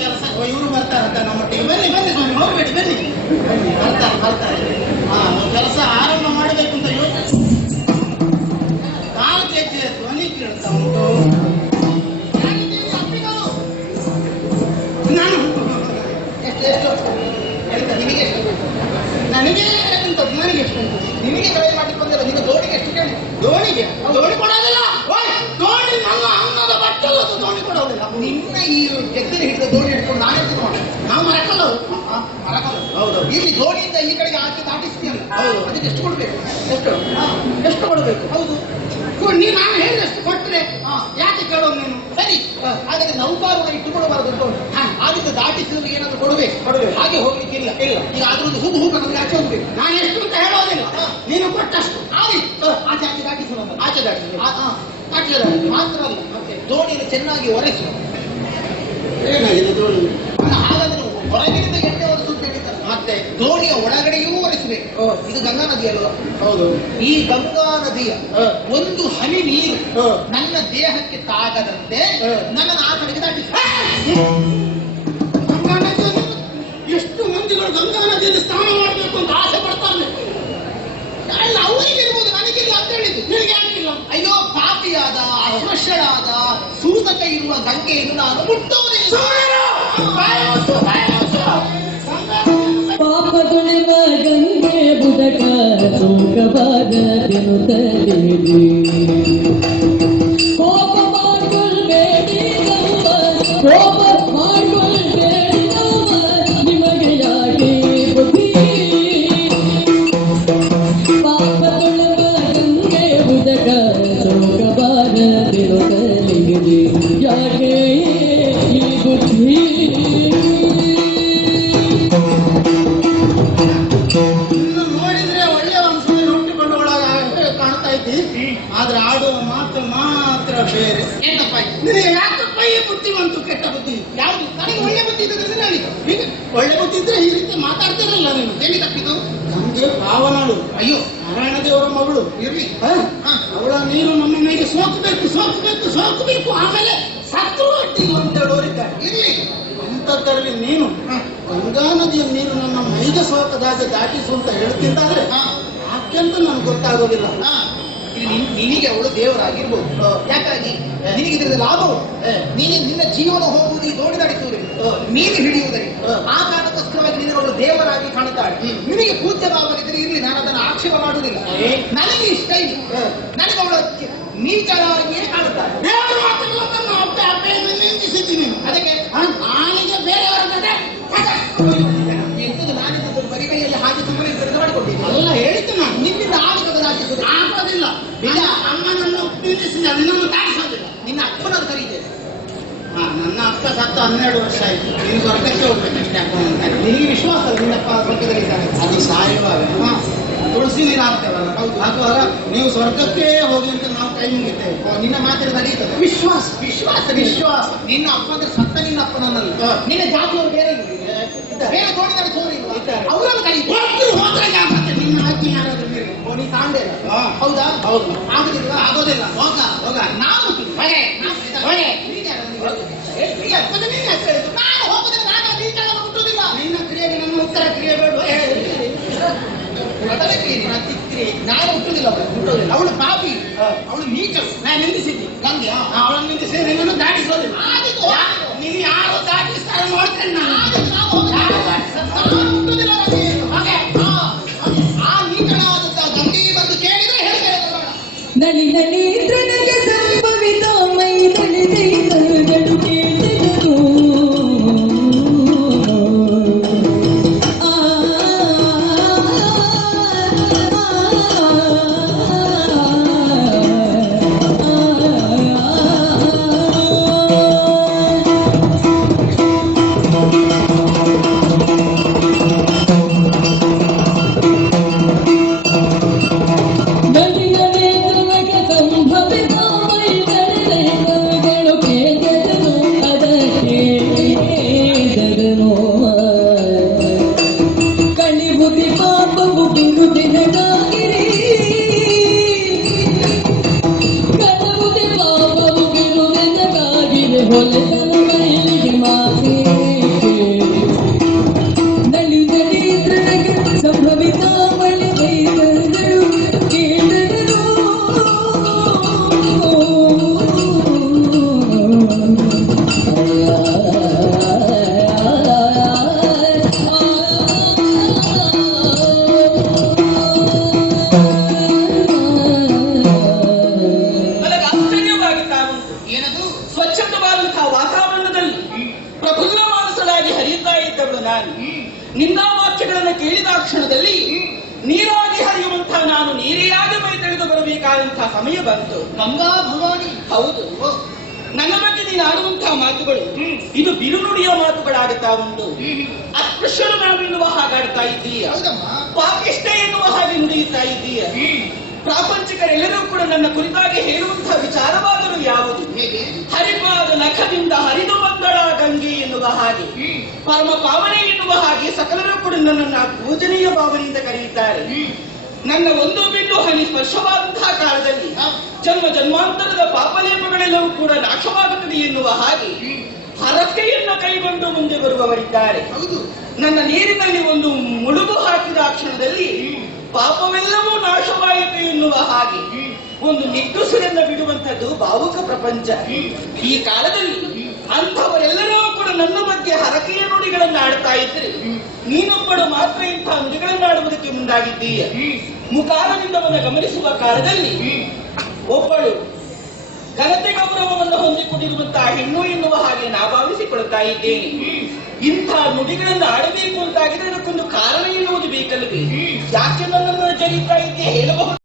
ಕೆಲಸ ಇವರು ಬರ್ತಾರಂತ ನಮ್ಮೊಟ್ಟಿಗೆ. ಬನ್ನಿ ಬನ್ನಿ ಸ್ವಾಮಿ, ಹೋಗ್ಬೇಡಿ, ಬನ್ನಿ ಬನ್ನಿ, ಬರ್ತಾರೆ. ಕೆಲಸ ಆರಂಭ ಮಾಡಬೇಕು ಅಂತ ಯೋಚನೆ. 4 ಕೆಜಿ ಧ್ವನಿ ಕೇಳ್ತಾ ಉಂಟು. ನಾನು ಎಷ್ಟು ನಿಮಗೆ ಎಷ್ಟು ನನಗೆ ಎಂತದ್ದು, ನನಗೆ ಎಷ್ಟು ಉಂಟು? ನಿಮಗೆ ಕಡೆ ಮಾಡ್ಲಿಕ್ಕೆ ಬಂದಿಲ್ಲ. ನಿನ್ನ ದೋಣಿಗೆ ಎಷ್ಟು ಕೇಳಿ? ದೋಣಿ ಕೊಡೋದಿಲ್ಲ. ದೋಣಿ ನನ್ನ ಅನ್ನದ ಬಟ್ಟೆಲ್ಲದು ದೋಣಿ ಕೊಡೋದಿಲ್ಲ. ನಿನ್ನ ಈ ಎತ್ತರಿ ಹಿಡಿದ ದೋಣಿ ಹಿಡ್ಕೊಂಡು ನಾನು ಎತ್ತು ನೋಡಿ. ನಾವು ಮರಕಲ್ಲರು. ಹೌದು. ಇಲ್ಲಿ ದೋಣಿಯಿಂದ ಈ ಕಡೆಗೆ ಆಚೆ ದಾಟಿಸ್ತೀಯಲ್ಲ. ಹೌದು. ಅದಕ್ಕೆ ಎಷ್ಟು ಕೊಡ್ಬೇಕು? ಎಷ್ಟು ಕೊಡಬೇಕು? ಹೌದು. ನಾನು ಹೇಳಿದಷ್ಟು ಕೊಟ್ಟರೆ ಯಾಕೆ ಕೇಳೋದು ನೀನು? ಸರಿ, ಹಾಗಾದ್ರೆ ನೌಕಾರು ಇಟ್ಟುಕೊಡಬಾರದು ಅಂತ ಉಂಟು. ಆದಿತ್ಯ ದಾಟಿಸಿದ್ರೆ ಏನಾದ್ರು ಕೊಡಬೇಕು. ಹಾಗೆ ಹೋಗ್ಲಿಕ್ಕಿಲ್ಲ. ಇಲ್ಲ, ಈಗ ಆದ್ರೂ ಹುಬ್ಬು ನಮ್ಗೆ ಆಚೆ ಹೋಗ್ಬೇಕು. ನಾನು ಎಷ್ಟು ಅಂತ ಹೇಳೋದಿಲ್ಲ, ನೀನು ಕೊಟ್ಟಷ್ಟು. ಆದಿತ್ತು ಆಚೆ ದಾಟಿಸೋಣ. ಆಚೆ ದಾಟಿಸಿ ಮಾತ್ರ ಅಲ್ಲ, ಮತ್ತೆ ದೋಣಿಯನ್ನು ಚೆನ್ನಾಗಿ ಒರೆಸು. ಏನಾಗಿದೆ ದೋಣಿ? ಹಾಗಾದ್ರೆ ಹೊರಗಿನಿಂದ ಎಣ್ಣೆ ಒರೆಸು ಅಂತ ಹೇಳಿದ್ದಾರೆ. ಮತ್ತೆ ದೋಣಿಯ ಒಳಗಡೆಯೂ ಒರೆಸಬೇಕು. ಇದು ಗಂಗಾ ನದಿ ಅಲ್ವಾ? ಹೌದು. ಈ ಗಂಗಾ ನದಿಯ ಒಂದು ಹನಿ ನೀರು ನನ್ನ ದೇಹಕ್ಕೆ ತಾಗದಂತೆ ನನ್ನನ್ನು ಆ ಕಡೆಗೆ ದಾಟಿಸಿ. ಗಂಗಾ ನದಿಯನ್ನು ಎಷ್ಟು ಮಂದಿಗಳು ಗಂಗಾ ನದಿಯಲ್ಲಿ ಸ್ನಾನ ಮಾಡಬೇಕು ಅಂತ ಆಸೆ ಪಡ್ತಾರೆ. ಅಲ್ಲ, ಅವರಿಗೆ ಇರ್ಬೋದು, ನನಗಿಲ್ಲ ಅಂತ ಹೇಳಿದ್ದು. ನಿನಗೆ ಯಾಕಿಲ್ಲ? ಅಯ್ಯೋ, ಪಾಪಿಯಾದ ಅಸ್ಪೃಶ್ಯಳಾದ ಸೂತಕ ಇರುವ ಗಂಗೆಯನ್ನು ನಾನು ಮುಟ್ಟುವುದಿಲ್ಲ. ಪಾಪ ತುಳಿವ ಗಂಗೆ ಬುಧಕ ಸೋಕವಾದ ತಿರುತ್ತಲಿದೆ. ಕೋಪ ಮಾಡ್ಕೊಳ್ಬೇಡಿ ನಮ್ಮ, ಕೋಪ ಮಾಡ್ಕೊಳ್ಬೇಡಿ ನಮ್ಮ, ನಿಮಗೆ ಯಾಕೆ ಬುದ್ಧಿ? ಪಾಪ ತುಳಿವ ಗಂಗೆ ಬುಧಕ ಸೋಕವಾದ ತಿರುತ್ತಲಿದೆ. ಯಾಕೆ ಈ ಬುದ್ಧಿ? ನೋಡಿದ್ರೆ ಒಳ್ಳೆ ವಂಶದಲ್ಲಿ ಹುಟ್ಟಿಕೊಂಡವಳಾಗ ಕಾಣ್ತಾ ಇದ್ದಿ. ಆದ್ರೆ ಆಡುವ ಮಾತು ಮಾತ್ರ ಬೇರೆ. ಏನಪ್ಪ ನಿನಗೆ ಯಾಕಪ್ಪ ಈ ಬುದ್ಧಿ ಬಂತು? ಕೆಟ್ಟ ಬುದ್ಧಿ ಯಾವುದು? ನನಗೆ ಒಳ್ಳೆ ಬುದ್ಧಿ ಇದ್ದರೆ ಹೇಳಿದ್ದು. ಈಗ ಒಳ್ಳೆ ಬುದ್ಧಿ ಇದ್ರೆ ಈ ರೀತಿ ಮಾತಾಡ್ತಿರಲ್ಲ ನೀನು. ಎಲ್ಲಿ ತಪ್ಪಿದ್ದು? ನಮ್ಗೆ ಪಾವನಳು, ಅಯ್ಯೋ ನಾರಾಯಣ ದೇವರ ಮಗಳು ಇರ್ಲಿ. ಅವಳ ನೀರು ನಮ್ಮ ಮನೆಗೆ ಸೋಕಬೇಕು. ಆಮೇಲೆ ಸತ್ತು ಒಟ್ಟಿಗೆ ಅಂತ ಹೇಳೋರಿದ್ದಾರೆ. ಇರ್ಲಿ, ಅಂತದ್ರಲ್ಲಿ ನೀನು ಗಂಗಾ ನದಿಯ ನೀರು ನನ್ನ ಮೈದ ಸೋಕದಾಜ ದಾಟಿಸು ಅಂತ ಹೇಳ್ತಿದ್ದಾದ್ರೆ ಯಾಕೆಂತ ನನ್ಗೆ ಗೊತ್ತಾಗೋದಿಲ್ಲ. ನಿನಗೆ ಅವಳು ದೇವರಾಗಿರ್ಬೋದು. ಯಾಕಾಗಿ? ನಿನಗೆ ಇದರಿಂದ ಲಾಭವು ನಿನ್ನ ಜೀವನ ಹೋಗುವುದು ಈ ದೋಣಿ ದಾಟಿಸುವುದರಿಂದ, ನೀರು ಹಿಡಿಯುವುದರಿಂದ. ಆ ಕಾರಣಕ್ಕೋಸ್ಕರವಾಗಿ ನಿನ್ನ ಅವಳು ದೇವರಾಗಿ ಕಾಣುತ್ತಾಳೆ. ನಿನಗೆ ಪೂಜ್ಯ ಭಾವವಿದ್ರೆ ಇರಲಿ, ನಾನು ಅದನ್ನು ಆಕ್ಷೇಪ ಮಾಡುವುದಿಲ್ಲ. ನನಗೆ ಇಷ್ಟ ಇಲ್ಲ. ನನಗೆ ಅವಳು ನೀಚರಾಗಿಯೇ ಕಾಣುತ್ತಾರೆ. ದೇವರು ಮಾತ್ರಲ್ಲ, ನನ್ನ ಅಪ್ಪೆಯನ್ನು ನಿಂದಿಸಿದ್ದೀನಿ. ಅದಕ್ಕೆ ನಾನಿಗೆ ಬೇರೆಯವರ ಜೊತೆ ಎಂತದ್ದು ನಾನಿದ್ದು ಬರಿಗೈಯಲ್ಲಿ ಹಾಗೆ ಸುಮ್ಮನೆ ಮಾಡಿಕೊಟ್ಟಿದ್ದೆ. ಅಲ್ಲ ಹೇಳಿದ್ದು ನಾನು, ನಿನ್ನಿಂದ ಆಗುತ್ತದೆ ದಾಟಿಸುವುದು ಆಗೋದಿಲ್ಲ. ಇಲ್ಲ, ಅಮ್ಮನನ್ನು ನಿಂದಿಸಿದ ನಿನ್ನನ್ನು ದಾಟಿಸೋದಿಲ್ಲ. ನಿನ್ನ ಅಪ್ಪನನ್ನು ಕರೀತೇನೆ. ನನ್ನ ಅಪ್ಪ ಸತ್ತು 12 ವರ್ಷ ಆಯ್ತು. ನೀನು ಸ್ವರ್ಗಕ್ಕೆ ಹೋಗ್ಬೇಕಷ್ಟೇ. ಅಪ್ಪ ಅಂತಾರೆ. ನಿನಗೆ ವಿಶ್ವಾಸ ನಿನ್ನಪ್ಪ ಸ್ವರ್ಗದಲ್ಲಿದ್ದಾನೆ. ಅದು ಸಾಯುವಾಗ ತುಳಸಿ ನೀರು ಹಾಕ್ತೇವಲ್ಲ, ಹಾಕುವಾಗ ನೀವು ಸ್ವರ್ಗಕ್ಕೆ ಹೋಗಿ ಅಂತ ನಾವು ಕೈ ಮುಗಿತೇವೆ. ನಿನ್ನ ಮಾತಿನ ನಡೆಯುತ್ತದೆ. ವಿಶ್ವಾಸ. ನಿನ್ನ ಅಪ್ಪ ಅಂದ್ರೆ ಸತ್ತ ನಿನ್ನ ಅಪ್ಪನಲ್ಲ. ನಿನ್ನ ಜಾತಿಯವರು ಬೇರೆ ಬೇರೆ ದೋಣಿ ನಡೆಸೋರು ಅವರನ್ನು ಕರೀತಾರೆ. ನಿನ್ನ ಅಜ್ಜಿ ಯಾರಾದ್ರೂ ಬೇರೆ ದೋಣಿ ತಾಂಡೆ. ಹೌದಾ? ಹೌದು. ಆಗೋದಿಲ್ಲ. ಹೋಗ ನಾನು ಹೋಗುದಿಲ್ಲ. ನಾನು ನೀಚಳ ಮುಟ್ಟುವುದಿಲ್ಲ. ನಿನ್ನ ಕ್ರಿಯೆಗೆ ನನ್ನ ಉತ್ತರ ಕ್ರಿಯೆ ಬೇಡ. ನಾನು ಹುಟ್ಟುದಿಲ್ಲ, ಅವಳು ಪಾಪಿ, ಅವಳು ನೀಚಳು. ನಾನು ನಿಂದಿಸಿದ್ದಿ ಗಂಗೆ, ಅವಳನ್ನು ನಿಂದಿಸಿ ನಿನ್ನನ್ನು ದಾಟಿಸೋದಿಲ್ಲ. ನೀನು ಯಾರು ದಾಟಿಸ್ತಾರೆ ನೋಡ್ತೇನೆ ನಾನು. ಹುಟ್ಟುದಿಲ್ಲ ಆ ನೀಚಳಾದ ಗಂಗೆ ಬಂದು ಕೇಳಿದ್ರೆ ಹೇಳ್ತೇನೆ. ನಲಿ ನಲಿ ತನಗೆ ಸಂಭವಿತ ಮೈ ತಳಿದೈತರು ಕೇಳಿದರು. ಪ್ರಫುಲ್ಲ ಮಾನಸಳಾಗಿ ಹರಿಯುತ್ತಾ ಇದ್ದವಳು ನಾನು. ನಿಂದಾವಾಕ್ಯಗಳನ್ನು ಕೇಳಿದ ಕ್ಷಣದಲ್ಲಿ ನೀರಾಗಿ ಹರಿಯುವಂತಹ ನಾನು ನೀರೆಯಾಗಿ ಮೈ ತೆಗೆದು ಬರಬೇಕಾದಂತಹ ಸಮಯ ಬಂತು. ಗಂಗಾ ಭವಾನಿ. ಹೌದು, ನನ್ನ ಬಗ್ಗೆ ನೀನು ಆಡುವಂತಹ ಮಾತುಗಳು ಇದು ಬಿರುನುಡಿಯ ಮಾತುಗಳಾಗುತ್ತಾ ಉಂಟು. ಅಸ್ಪೃಶ್ಯರು ನಾವು ಎನ್ನುವ ಹಾಗಾಡ್ತಾ ಇದ್ದೀಯ, ಹೌದಮ್ಮ. ಪಾಪಿಷ್ಟ ಎನ್ನುವ ಹಾಗೆ ನುಡಿಯುತ್ತಾ ಇದ್ದೀಯ. ಪ್ರಾಪಂಚಿಕರೆಲ್ಲರೂ ಕೂಡ ನನ್ನ ಕುರಿತಾಗಿ ಹೇಳುವಂತಹ ವಿಚಾರವಾದರೂ ಯಾವುದು? ಹೇಗೆ? ಹರಿಪಾದ ನಖದಿಂದ ಹರಿದು ಬಂದಳ ಗಂಗೆ ಎನ್ನುವ ಹಾಗೆ, ಪರಮ ಪಾವನೆ ಎನ್ನುವ ಹಾಗೆ ಸಕಲರು ಕೂಡ ನನ್ನನ್ನು ಪೂಜನೀಯ ಭಾವನೆಯಿಂದ ಕರೆಯುತ್ತಾರೆ. ನನ್ನ ಒಂದು ಬಿಂದು ಹನಿ ಸ್ಪರ್ಶವಾದಂತಹ ಕಾಲದಲ್ಲಿ ಜನ್ಮ ಜನ್ಮಾಂತರದ ಪಾಪಲೇಪಗಳೆಲ್ಲವೂ ಕೂಡ ನಾಶವಾಗುತ್ತದೆ ಎನ್ನುವ ಹಾಗೆ ಹರಕೆಯನ್ನು ಕೈಗೊಂಡು ಮುಂದೆ ಬರುವವರಿದ್ದಾರೆ. ಹೌದು. ನನ್ನ ನೀರಿನಲ್ಲಿ ಒಂದು ಮುಳುಗು ಹಾಕಿದ ಕ್ಷಣದಲ್ಲಿ ಪಾಪವೆಲ್ಲವೂ ನಾಶವಾಯಿತು ಎನ್ನುವ ಹಾಗೆ ಒಂದು ನಿಟ್ಟುಸಿರನ್ನ ಬಿಡುವಂತದ್ದು ಭಾವುಕ ಪ್ರಪಂಚ. ಈ ಕಾಲದಲ್ಲಿ ಅಂಥವರೆಲ್ಲರೂ ಕೂಡ ನನ್ನ ಬಗ್ಗೆ ಹರಕೆಯ ನುಡಿಗಳನ್ನು ಆಡ್ತಾ ಇದ್ರೆ ನೀನೊಬ್ಬಳು ಮಾತ್ರ ಇಂತಹ ನುಡಿಗಳನ್ನು ಆಡುವುದಕ್ಕೆ ಮುಂದಾಗಿದ್ದೀಯ. ಮುಖಾರವಿಂದವನ್ನು ಗಮನಿಸುವ ಕಾಲದಲ್ಲಿ ಒಬ್ಬಳು ಘನತೆ ಗೌರವವನ್ನು ಹೊಂದಿಕೊಂಡಿರುವಂತಹ ಹೆಣ್ಣು ಎನ್ನುವ ಹಾಗೆ ನಾ ಭಾವಿಸಿಕೊಳ್ತಾ ಇದ್ದೇನೆ. ಇಂಥ ನುಡಿಗಳನ್ನು ಆಡಬೇಕು ಅಂತಾಗಿದ್ರೆ ಅದಕ್ಕೊಂದು ಕಾರಣ ಎನ್ನುವುದು ಬೇಕಲ್ಲವೇ? ಯಾಕೆ ನನ್ನನ್ನು ಜರಿತಾ ಇದ್ದೆ ಹೇಳಬಹುದು.